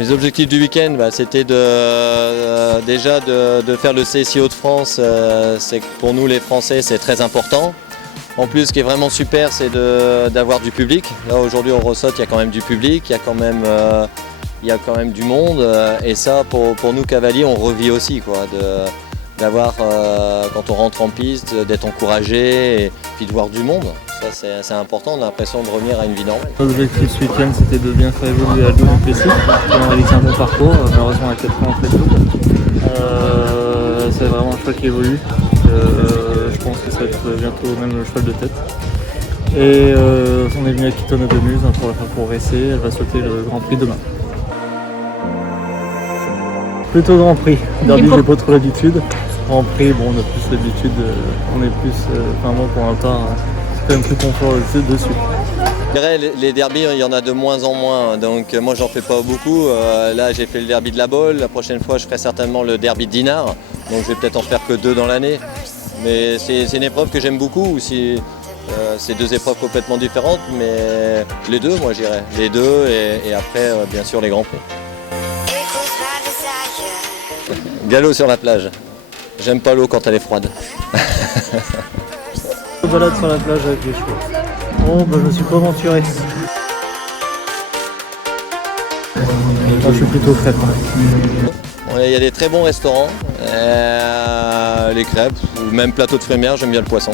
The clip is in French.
Mes objectifs du week-end, c'était déjà de faire le CSI Hauts-de-France. C'est que pour nous les Français, c'est très important. En plus, ce qui est vraiment super, c'est d'avoir du public. Là aujourd'hui au Rossottes, il y a quand même du public, il y a quand même du monde. Et ça, pour nous cavaliers, on revit aussi, quoi, d'avoir, quand on rentre en piste, d'être encouragé et puis de voir du monde. Ça, c'est important, on a l'impression de revenir à une vie normale. L'objectif ce week-end, c'était de bien faire évoluer Aldo en PC. On a réalisé un bon parcours, malheureusement à 4 points en fait tout. C'est vraiment un cheval qui évolue. Je pense que ça va être bientôt même le cheval de tête. Et on est venu à Kitona de Muse pour la faire progresser. Elle va sauter le Grand Prix demain. Plutôt Grand Prix. Derby, j'ai pas trop l'habitude. Grand Prix, bon, on a plus l'habitude, on est plus, enfin moi pour l'instant, c'est quand même plus confort dessus. Je dirais, les derbys, il y en a de moins en moins, donc moi j'en fais pas beaucoup. Là j'ai fait le derby de la Baule, la prochaine fois je ferai certainement le derby de Dinard, donc je vais peut-être en faire que 2 dans l'année. Mais c'est une épreuve que j'aime beaucoup, aussi. C'est 2 épreuves complètement différentes, mais les deux, moi j'irais. Les deux et après bien sûr les grands prix. Galop sur la plage. J'aime pas l'eau quand elle est froide. Je me balade sur la plage avec les chevaux. Bon, je me suis pas aventuré. Je suis plutôt crêpe. Il y a des très bons restaurants, les crêpes ou même plateau de fruits de mer, j'aime bien le poisson.